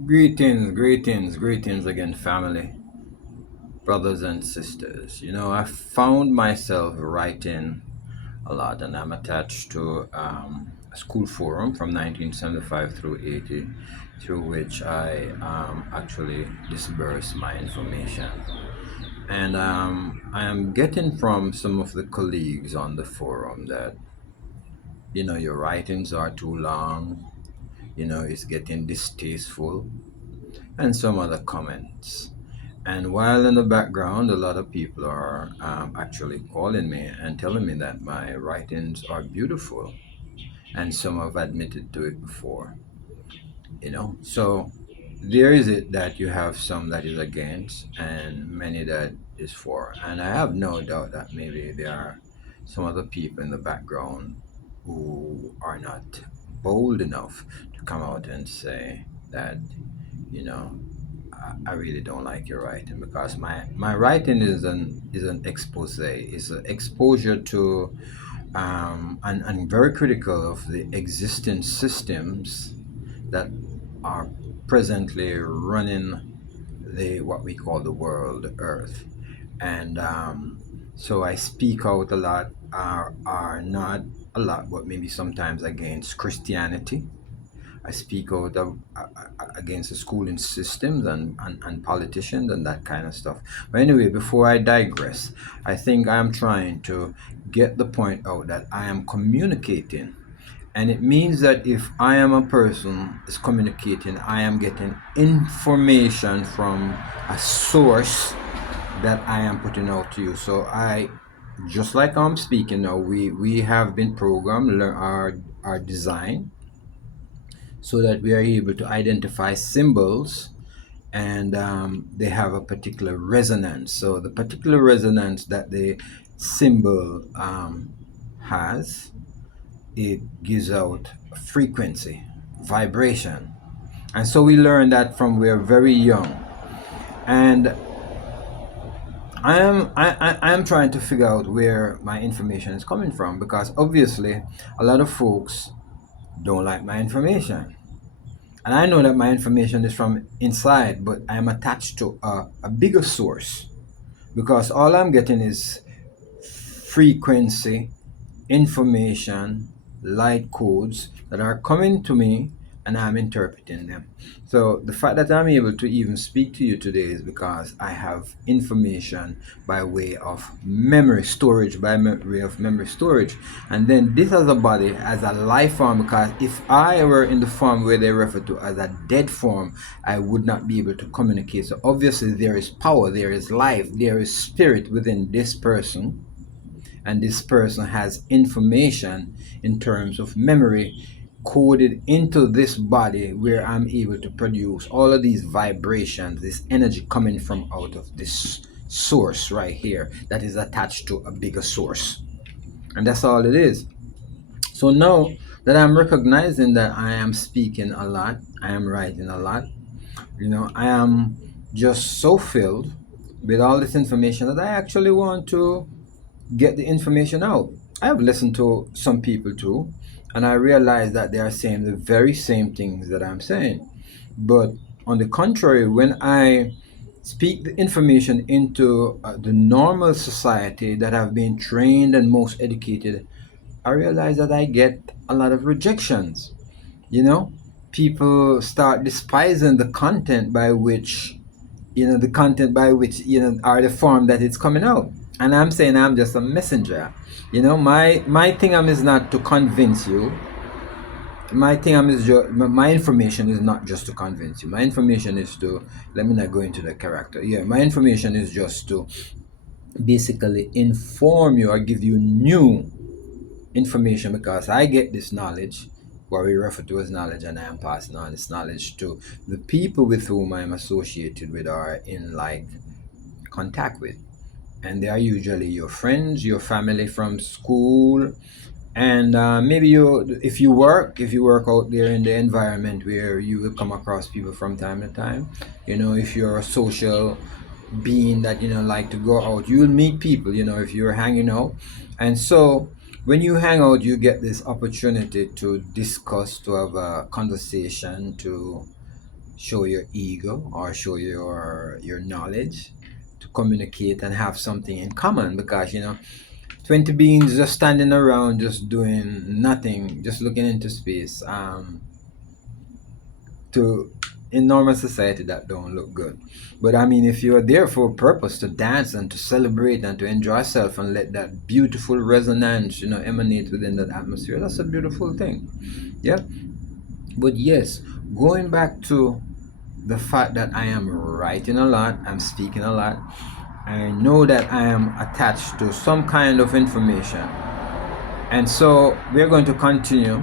Greetings again, family, brothers and sisters. I found myself writing a lot, and I'm attached to a school forum from 1975 through 80, through which I actually disperse my information. And I am getting from some of the colleagues on the forum that, your writings are too long, it's getting distasteful, and some other comments. And while in the background, a lot of people are actually calling me and telling me that my writings are beautiful, and some have admitted to it before. So there is it that you have some that is against, and many that is for. And I have no doubt that maybe there are some other people in the background who are not bold enough to come out and say that, you know, I really don't like your writing, because my writing is an expose. It's an exposure to and very critical of the existing systems that are presently running the what we call the world, the Earth, and so I speak out a lot. Are not a lot, but maybe sometimes against Christianity. I speak out against the schooling systems and politicians and that kind of stuff. But anyway, before I digress, I think I'm trying to get the point out that I am communicating. And it means that if I am a person is communicating, I am getting information from a source that I am putting out to you. So just like I'm speaking now, we have been programmed, learn our design, so that we are able to identify symbols, and they have a particular resonance. So the particular resonance that the symbol has, it gives out a frequency, vibration. And so we learn that from we're very young. And I am trying to figure out where my information is coming from, because obviously a lot of folks don't like my information. And I know that my information is from inside, but I am attached to a bigger source, because all I'm getting is frequency, information, light codes that are coming to me, and I'm interpreting them. So the fact that I'm able to even speak to you today is because I have information by way of memory storage, way of memory storage. And then this as a body, as a life form, because if I were in the form where they refer to as a dead form, I would not be able to communicate. So obviously there is power, there is life, there is spirit within this person, and this person has information in terms of memory coded into this body, where I'm able to produce all of these vibrations, this energy coming from out of this source right here that is attached to a bigger source. And that's all it is. So now that I'm recognizing that I am speaking a lot, I am writing a lot, I am just so filled with all this information that I actually want to get the information out. I have listened to some people too, and I realize that they are saying the very same things that I'm saying. But on the contrary, when I speak the information into the normal society that have been trained and most educated, I realize that I get a lot of rejections. You know, People start despising the content by which are the form that it's coming out. And I'm saying I'm just a messenger. My thing is not to convince you. My information is not just to convince you. My information is to, let me not go into the character. Yeah, my information is just to basically inform you or give you new information, because I get this knowledge, what we refer to as knowledge, and I am passing on this knowledge to the people with whom I am associated with or in like contact with. And they are usually your friends, your family from school, and maybe if you work out there in the environment where you will come across people from time to time. If you're a social being that like to go out, you'll meet people. If you're hanging out, and so when you hang out, you get this opportunity to discuss, to have a conversation, to show your ego or show your knowledge, to communicate and have something in common, because 20 beings just standing around just doing nothing, just looking into space, to in normal society that don't look good. But I mean, if you're there for a purpose, to dance and to celebrate and to enjoy yourself and let that beautiful resonance emanate within that atmosphere, that's a beautiful thing. Yeah. But yes, going back to the fact that I am writing a lot, I'm speaking a lot, I know that I am attached to some kind of information. And so we're going to continue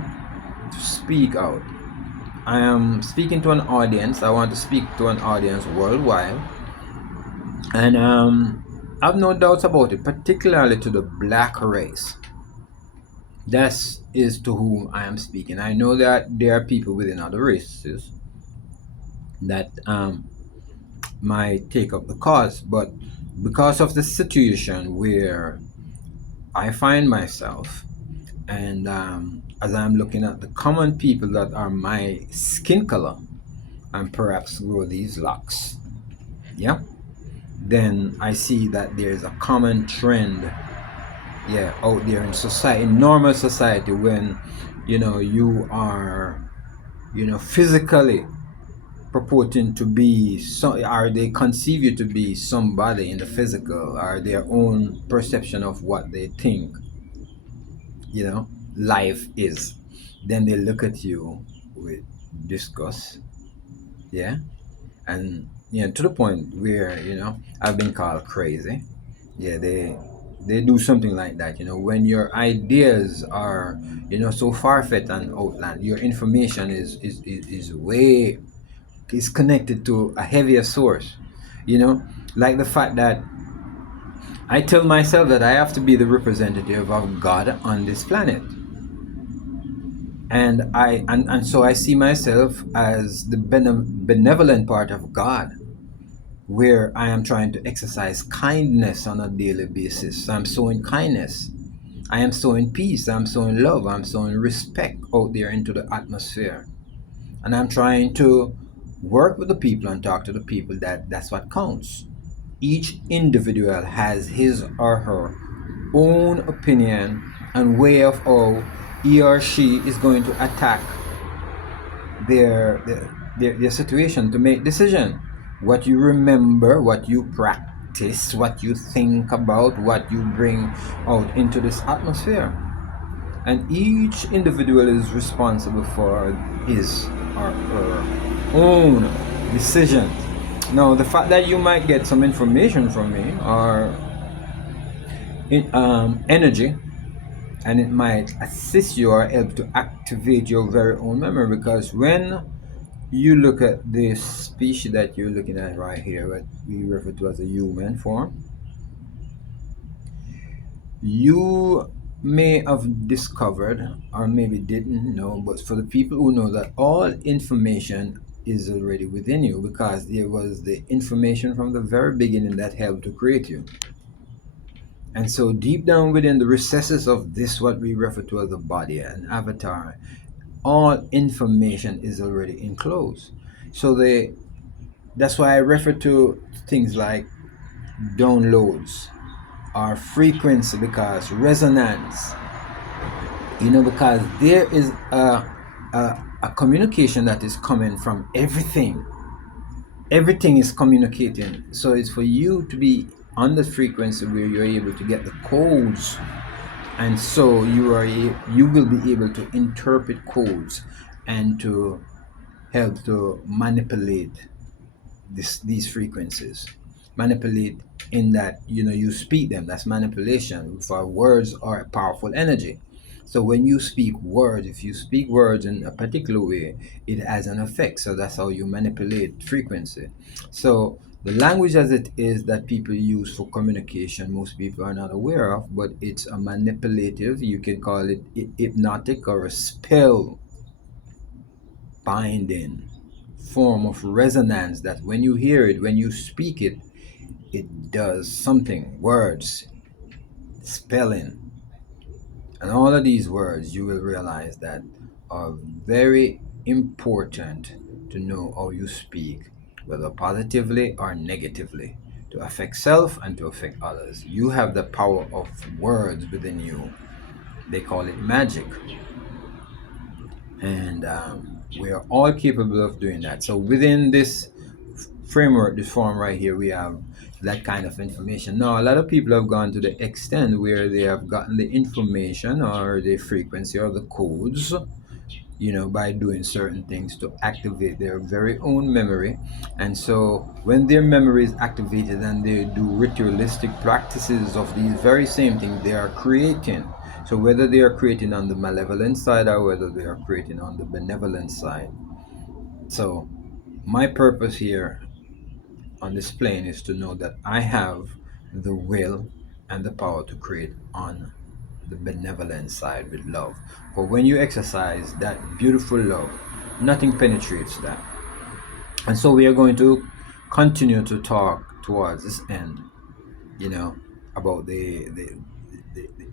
to speak out. I am speaking to an audience. I want to speak to an audience worldwide. And I have no doubts about it, particularly to the black race. That is to whom I am speaking. I know that there are people within other races that might take up the cause, but because of the situation where I find myself, and as I'm looking at the common people that are my skin color, and perhaps grow these locks, yeah, then I see that there's a common trend, yeah, out there in society, in normal society, when you are physically purporting to be, so are they conceive you to be somebody in the physical, or their own perception of what they think you know life is, then they look at you with disgust, yeah, and to the point where I've been called crazy. Yeah, they do something like that, when your ideas are so far-fetched and outland, your information is way, is connected to a heavier source, you know like the fact that I tell myself that I have to be the representative of God on this planet, and so I see myself as the benevolent part of God, where I am trying to exercise kindness on a daily basis. I'm sowing kindness, I am sowing peace, I'm sowing love, I'm sowing respect out there into the atmosphere, and I'm trying to work with the people and talk to the people, that's what counts. Each individual has his or her own opinion and way of how he or she is going to attack their their situation, to make decision. What you remember, what you practice, what you think about, what you bring out into this atmosphere, and each individual is responsible for his or her own decisions. Now, the fact that you might get some information from me or energy, and it might assist you or help to activate your very own memory, because when you look at this species that you're looking at right here, what we refer to as a human form, you may have discovered, or maybe didn't know, but for the people who know, that all information is already within you, because there was the information from the very beginning that helped to create you. And so deep down within the recesses of this, what we refer to as a body, an avatar, all information is already enclosed. So that's why I refer to things like downloads or frequency, because resonance, because there is a communication that is coming from everything. Everything is communicating. So it's for you to be on the frequency where you're able to get the codes, and so you will be able to interpret codes and to help to manipulate these frequencies. Manipulate in that you speak them, that's manipulation, for words are a powerful energy. So when you speak words, if you speak words in a particular way, it has an effect. So that's how you manipulate frequency. So the language as it is that people use for communication, most people are not aware of, but it's a manipulative, you can call it hypnotic, or a spell binding form of resonance, that when you hear it, when you speak it, it does something. Words, spelling, and all of these words, you will realize that are very important to know how you speak, whether positively or negatively, to affect self and to affect others. You have the power of words within you. They call it magic. And we are all capable of doing that. So within this framework, this form right here, we have that kind of information. Now, a lot of people have gone to the extent where they have gotten the information or the frequency or the codes, by doing certain things to activate their very own memory. And so when their memory is activated and they do ritualistic practices of these very same things, they are creating. So whether they are creating on the malevolent side or whether they are creating on the benevolent side. So my purpose here on this plane is to know that I have the will and the power to create on the benevolent side with love. For when you exercise that beautiful love, nothing penetrates that. And so we are going to continue to talk towards this end, you know, about the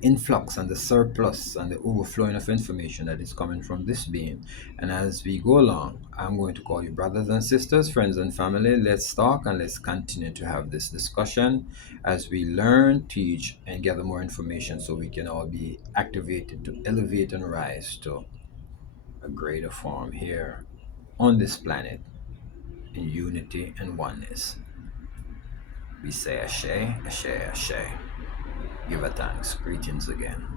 influx and the surplus and the overflowing of information that is coming from this being. And as we go along, I'm going to call you brothers and sisters, friends and family. Let's talk and let's continue to have this discussion as we learn, teach, and gather more information so we can all be activated to elevate and rise to a greater form here on this planet in unity and oneness. We say Ashe, Ashe, Ashe. Give a thanks. Greetings again.